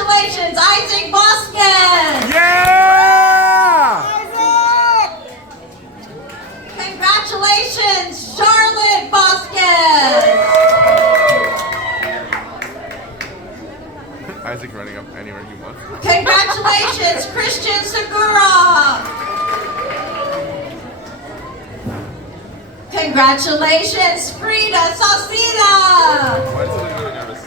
Congratulations, Isaac Boskin! Yeah! Congratulations, Charlotte Boskin! Isaac running up anywhere he wants. Congratulations, Christian Segura! Congratulations, Frida Sauceda! Why is somebody really nervous?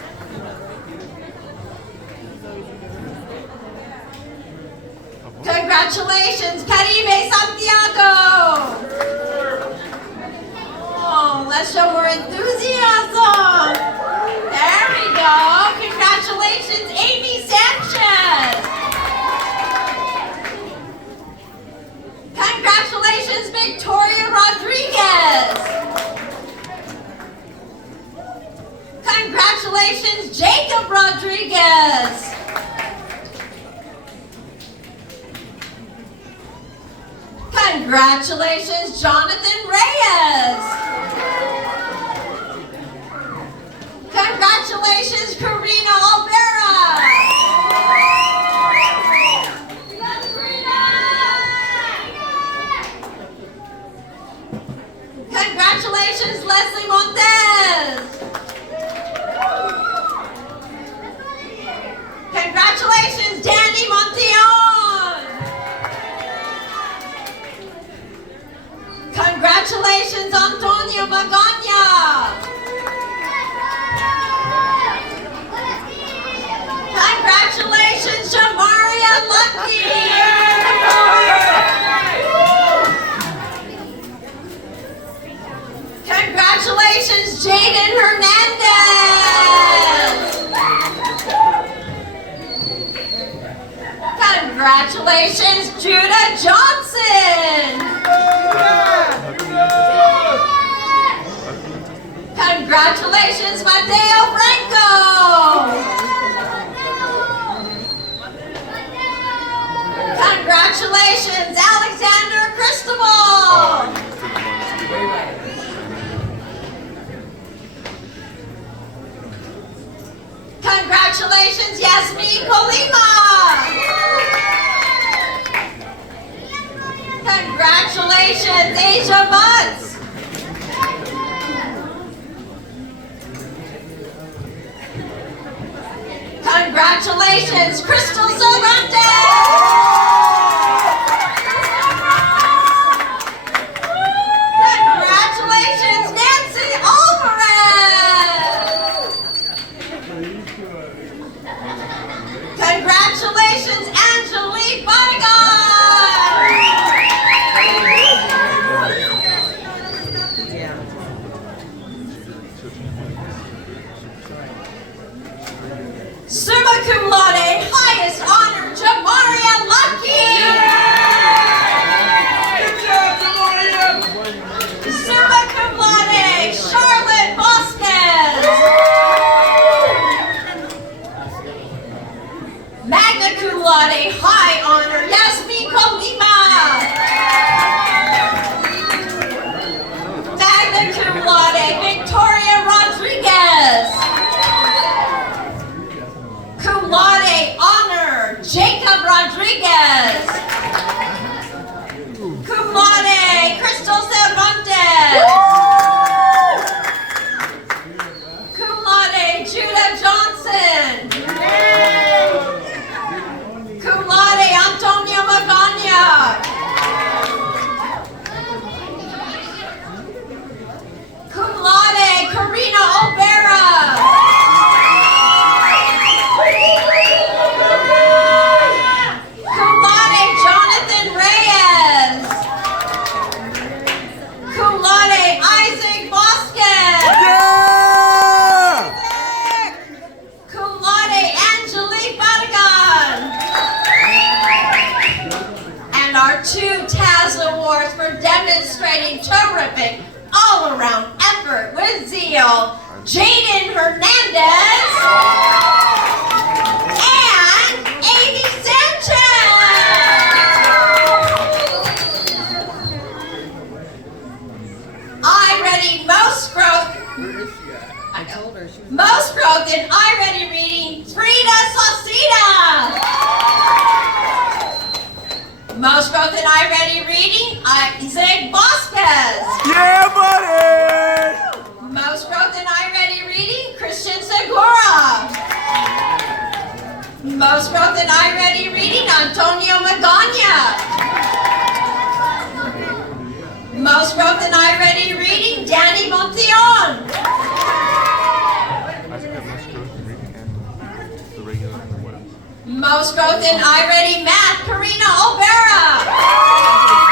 Congratulations, Caribe Santiago! Oh, let's show more enthusiasm! There we go! Congratulations, Amy Sanchez! Congratulations, Victoria Rodriguez! Congratulations, Jacob Rodriguez! Congratulations, Jonathan Reyes! Congratulations, Karina Olvera! Congratulations, Leslie Montez! Congratulations, Danny Montillon! Congratulations, Antonio Magana! Congratulations, Shamaria Lucky! Congratulations, Jaden Hernandez! Congratulations, Judah Johnson! Congratulations, Mateo Franco! Congratulations, Alexander Cristobal! Congratulations, Yasmin Kolima! Congratulations, Asia Butts! Congratulations, Crystal Cervantes! Congratulations, Nancy Alvarez! Congratulations, Angelique Barragan! Summa cum laude, highest honor, Jamaria Lucky! Summa cum laude, Charlotte Vasquez! Magna cum laude, high honor, Yasmin Kolima! Magna cum laude, Victoria Rodriguez! Cum laude, honor, Jacob Rodriguez! Cum laude, Crystal Cervantes! Cum laude, Judah Johnson! Cum laude, Antonio Magana! Cum laude, Karina Olvera! Cum laude, Jonathan Reyes! Cum laude, Isaac Boskin! Yeah! Cum laude, Angelique Barragan! And our two Taz Awards for demonstrating terrific all-around effort with zeal, Jaden Hernandez and Amy Sanchez! iReady Most Growth. I told her she was Most growth in iReady reading, Frida Sauceda! regular. What else? Most growth in iReady Math, Karina Olvera.